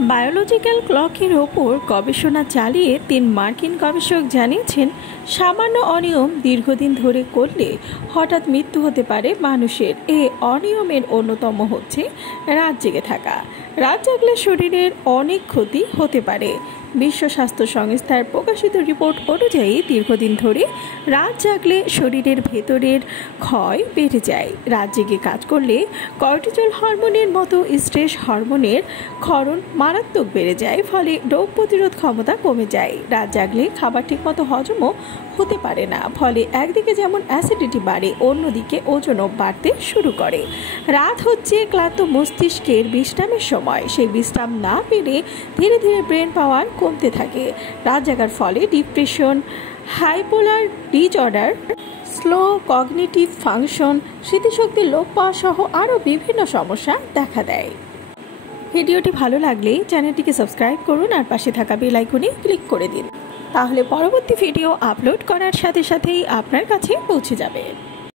Biological ক্লকের ওপর গবেষণা চালিয়ে 3 মার্কিন গবেষক জানিয়েছেন সামান্য অনিয়ম দীর্ঘদিন ধরে করলে হঠাৎ মৃত্যু হতে পারে মানুষের। এই অনিয়মের অন্যতম হচ্ছে রাত জেগে থাকা। রাত জাগলে শরীরের অনেক ক্ষতি হতে পারে। বিশ্ব স্বাস্থ্য সংস্থার প্রকাশিত রিপোর্ট অনুযায়ী দীর্ঘদিন ধরে রাত জাগলে শরীরের ভেতরের ক্ষয় বেড়ে যায়। রাত জেগে কাজ করলে কর্টিজল হরমোনের মতো স্ট্রেস হরমোনের ক্ষরণ মারাত্মক বেড়ে যায়, ফলে রোগ প্রতিরোধ ক্ষমতা কমে যায়। রাত জাগলে খাবার ঠিকমতো হজমও হতে পারে না, ফলে একদিকে যেমন অ্যাসিডিটি বাড়ে, অন্যদিকে ওজনও বাড়তে শুরু করে। রাত হচ্ছে ক্লান্ত মস্তিষ্কের বিশ্রামের সময়। সেই বিশ্রাম না পেলে ধীরে ধীরে ব্রেন পাওয়ার কমতে থাকে। রাত জাগার ফলে depression, bipolar disorder, slow cognitive function, স্মৃতিশক্তি লোপ পাওয়া সহ আরও বিভিন্ন সমস্যা দেখা দেয়। ভিডিওটি ভালো লাগলে চ্যানেলটিকে সাবস্ক্রাইব করুন আর পাশে থাকা বেল আইকনে ক্লিক করে দিন, তাহলে পরবর্তী ভিডিও আপলোড করার সাথে সাথেই আপনার কাছে পৌঁছে যাবে।